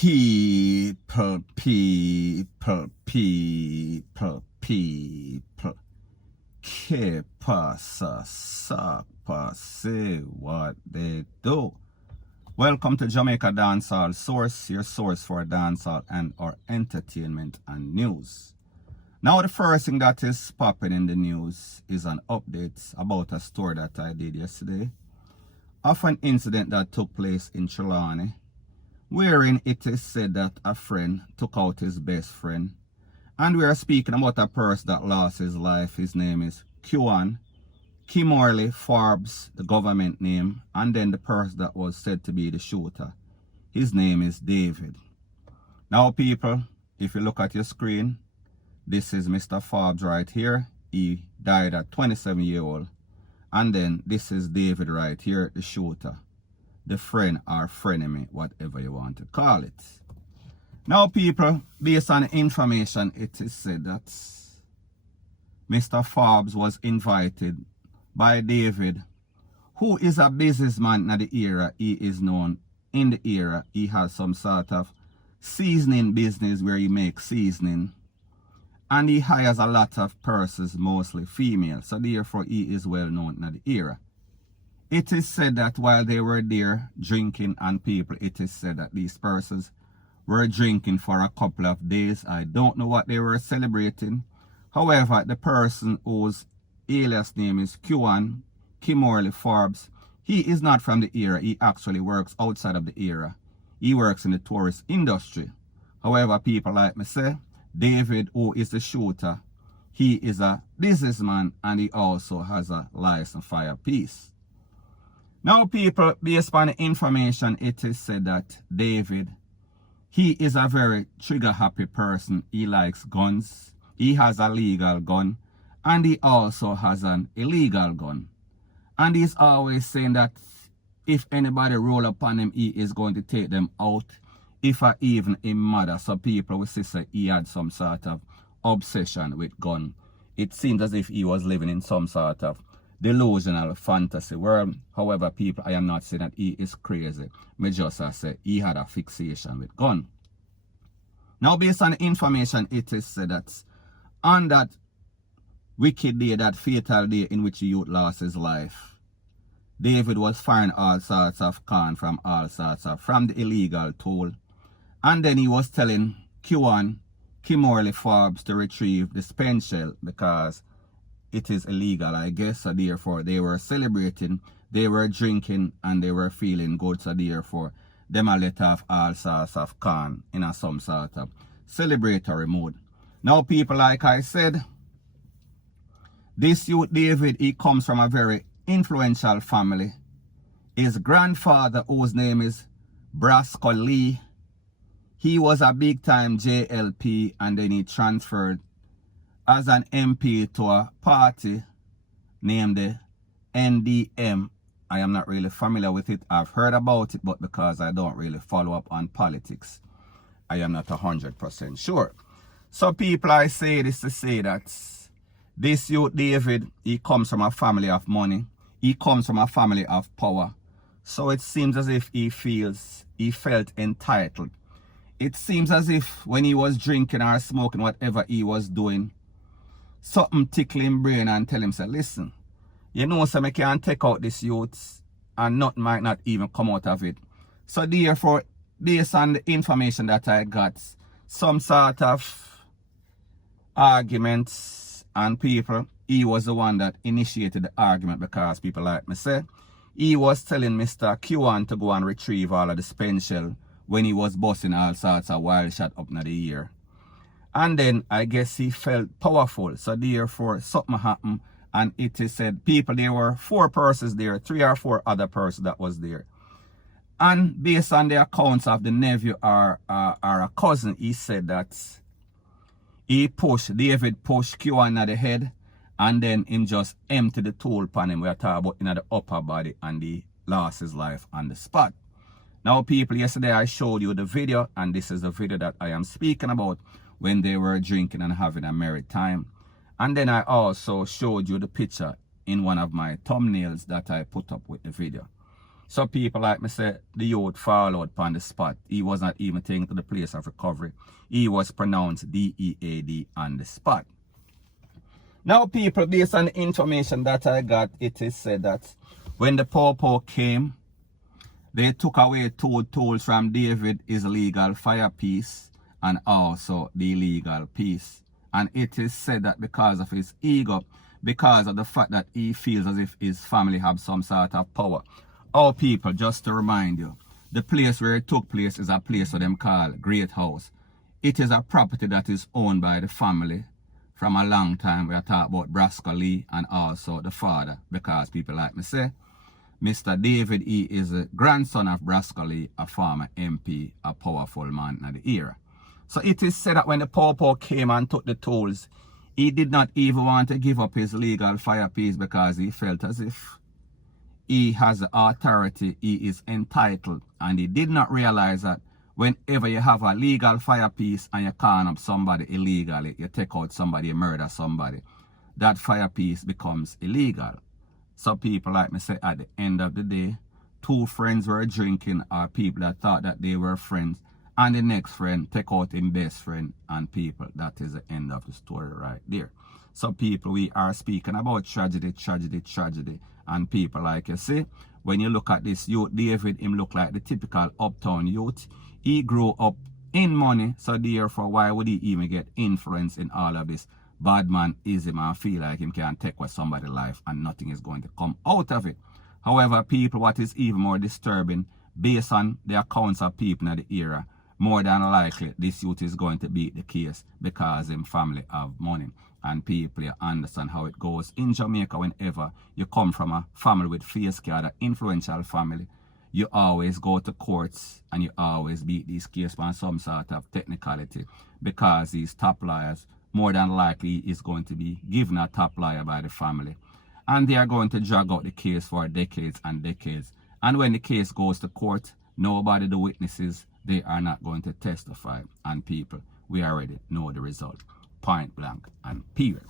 People. Que pasa, sapa, say what they do. Welcome to Jamaica Dancehall Source, your source for dancehall and or entertainment and news. Now the first thing that is popping in the news is an update about a story that I did yesterday of an incident that took place in Trelawney, wherein it is said that a friend took out his best friend. And we are speaking about a person that lost his life. His name is Q1, Kimorley Forbes, the government name. And then the person that was said to be the shooter, his name is David. Now people, if you look at your screen, this is Mr. Forbes right here. He died at 27 years old. And then this is David right here, the shooter, the friend or frenemy, whatever you want to call it. Now people, based on the information, it is said that Mr. Forbes was invited by David, who is a businessman in the era. He is known in the era. He has some sort of seasoning business where he makes seasoning. And he hires a lot of persons, mostly female. So therefore he is well known in the era. It is said that while they were there drinking and people, it is said that these persons were drinking for a couple of days. I don't know what they were celebrating. However, the person whose alias name is Q1, Kimorley Forbes, he is not from the era. He actually works outside of the era. He works in the tourist industry. However, people like me say, David, who is the shooter, he is a businessman and he also has a license fire piece. Now people, based on the information, it is said that David, he is a very trigger happy person. He likes guns. He has a legal gun and he also has an illegal gun. And he's always saying that if anybody roll upon him, he is going to take them out. If even a mother, so people will say he had some sort of obsession with gun. It seems as if he was living in some sort of delusional fantasy world. However, people, I am not saying that he is crazy. Me just say he had a fixation with gun. Now, based on the information, it is said that on that wicked day, that fatal day in which the youth lost his life, David was firing all sorts of con from the illegal tool. And then he was telling Q1, Kimorley Forbes, to retrieve the spent shell because it is illegal, I guess. So therefore, they were celebrating, they were drinking, and they were feeling good. So therefore, them a let off all sorts of con in some sort of celebratory mood. Now, people, like I said, this youth David, he comes from a very influential family. His grandfather, whose name is Brasco Lee, he was a big-time JLP, and then he transferred as an MP to a party named the NDM. I am not really familiar with it. I've heard about it, but because I don't really follow up on politics, I am not 100% sure. So people, I say this to say that this youth David, he comes from a family of money. He comes from a family of power. So it seems as if he felt entitled. It seems as if when he was drinking or smoking, whatever he was doing, something tickle him brain and tell him, say, listen, you know, so I can't take out this youth and nothing might not even come out of it. So therefore, based on the information that I got, some sort of arguments and people, he was the one that initiated the argument because people like me say, he was telling Mr. Q1 to go and retrieve all of the spent shell when he was busting all sorts of wild shot up in the ear. And then I guess he felt powerful. So therefore something happened. And it is said people, there were 4 persons there, 3 or 4 other persons that was there. And based on the accounts of the nephew or a cousin, he said that David pushed Q1 at the head and then him just emptied the tool upon him. We are talking about in the upper body and he lost his life on the spot. Now people, yesterday I showed you the video, and this is the video that I am speaking about when they were drinking and having a merry time. And then I also showed you the picture in one of my thumbnails that I put up with the video. So people like me say, the youth followed upon the spot. He was not even taken to the place of recovery. He was pronounced DEAD on the spot. Now people, based on the information that I got, it is said that when the Popo came, they took away 2 tools from David, his legal fire piece, and also the illegal piece. And it is said that because of his ego, because of the fact that he feels as if his family have some sort of power. All people, just to remind you, the place where it took place is a place that them call Great House. It is a property that is owned by the family from a long time. We are talking about Brasco Lee and also the father, because people like me say, Mr. David, he is a grandson of Brasco Lee, a former MP, a powerful man in the era. So it is said that when the Popo came and took the tools, he did not even want to give up his legal fire piece because he felt as if he has the authority, he is entitled, and he did not realize that whenever you have a legal fire piece and you can up somebody illegally, you take out somebody, you murder somebody, that fire piece becomes illegal. So people like me say, at the end of the day, 2 friends were drinking, or people that thought that they were friends, and the next friend take out his best friend, and people, that is the end of the story right there. So people, we are speaking about tragedy, tragedy, tragedy. And people like you see, when you look at this youth, David, him look like the typical uptown youth. He grew up in money, so therefore why would he even get influence in all of this bad man ism and feel like him can take away somebody's life and nothing is going to come out of it. However, people, what is even more disturbing, based on the accounts of people in the era, more than likely this youth is going to beat the case because him family have money. And people, you understand how it goes in Jamaica. Whenever you come from a family with face card, an influential family, you always go to courts and you always beat these cases on some sort of technicality, because these top lawyers more than likely is going to be given a top lawyer by the family, and they are going to drag out the case for decades and decades. And when the case goes to court, nobody, the witnesses, they are not going to testify. And people, we already know the result. Point blank and period.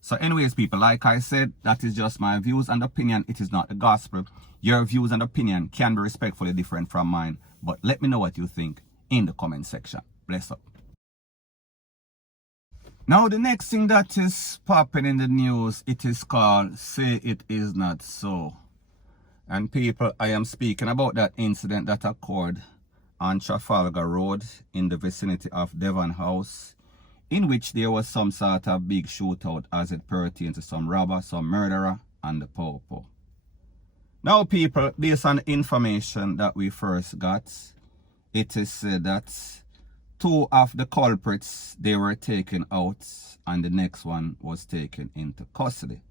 So anyways, people, like I said, that is just my views and opinion. It is not the gospel. Your views and opinion can be respectfully different from mine, but let me know what you think in the comment section. Bless up. Now the next thing that is popping in the news, it is called Say It Is Not So. And people, I am speaking about that incident that occurred on Trafalgar Road in the vicinity of Devon House, in which there was some sort of big shootout as it pertains to some robber, some murderer, and the Popo. Now people, based on the information that we first got, it is said that 2 of the culprits, they were taken out and the next one was taken into custody.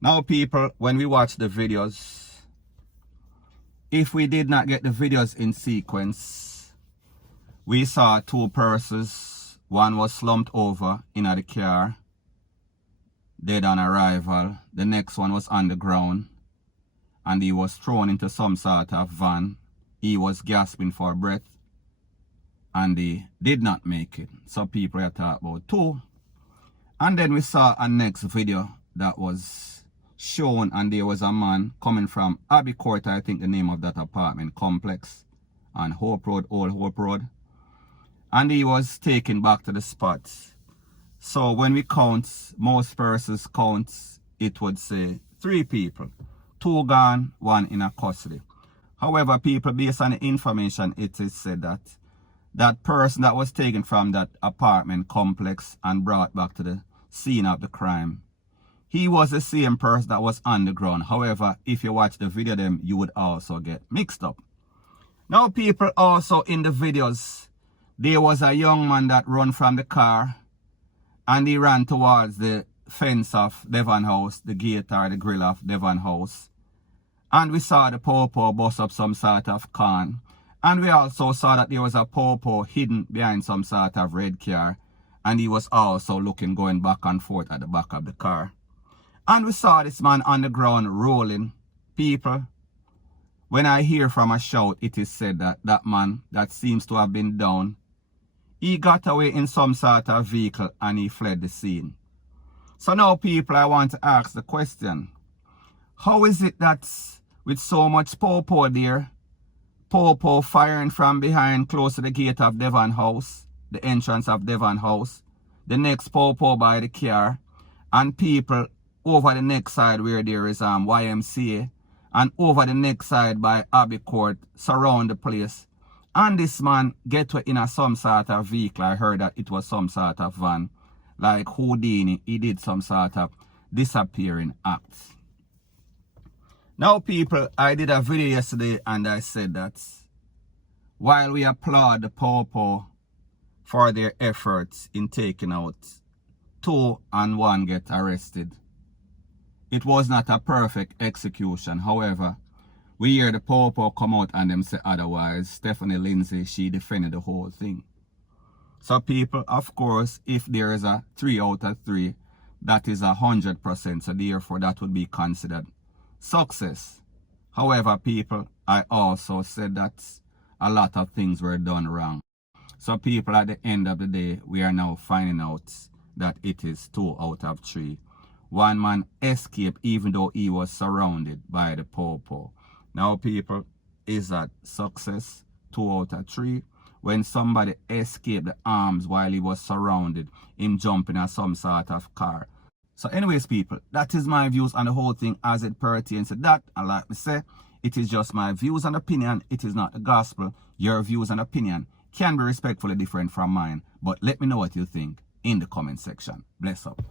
Now people, when we watch the videos, if we did not get the videos in sequence, we saw 2 persons. One was slumped over in the car, dead on arrival. The next one was on the ground and he was thrown into some sort of van. He was gasping for breath and he did not make it. So people are talking about 2. And then we saw a next video that was shown, and there was a man coming from Abbey Court, I think the name of that apartment complex, on Hope Road, Old Hope Road. And he was taken back to the spot. So when we count, most persons count, it would say 3 people. 2 gone, 1 in a custody. However, people, based on the information, it is said that that person that was taken from that apartment complex and brought back to the scene of the crime, he was the same person that was on the ground. However, if you watch the video, then you would also get mixed up. Now, people, also in the videos, there was a young man that ran from the car and he ran towards the fence of Devon House, the gate or the grill of Devon House. And we saw the Popo bust up some sort of can. And we also saw that there was a Popo hidden behind some sort of red car. And he was also looking, going back and forth at the back of the car. And we saw this man on the ground rolling. People, when I hear from a shout, it is said that that man that seems to have been down, he got away in some sort of vehicle and he fled the scene. So now, people, I want to ask the question. How is it that with so much popo there. Popo firing from behind close to the gate of Devon House, the entrance of Devon House. The next popo by the car. And people over the next side where there is YMCA. And over the next side by Abbey Court surround the place. And this man get in a some sort of vehicle. I heard that it was some sort of van. Like Houdini, he did some sort of disappearing act. Now people, I did a video yesterday and I said that while we applaud the Popo for their efforts in taking out 2 and 1 get arrested, it was not a perfect execution. However, we hear the Popo come out and them say otherwise. Stephanie Lindsay, she defended the whole thing. So people, of course, if there is a 3 out of 3, that is 100%. So therefore that would be considered success. However, people, I also said that a lot of things were done wrong. So people, at the end of the day, we are now finding out that it is 2 out of 3. One man escaped even though he was surrounded by the Popo. Now people, is that success? 2 out of 3. When somebody escaped the arms while he was surrounded, him jumping at some sort of car. So anyways people, that is my views on the whole thing as it pertains to that. And like me say, it is just my views and opinion. It is not the gospel. Your views and opinion can be respectfully different from mine. But let me know what you think in the comment section. Bless up.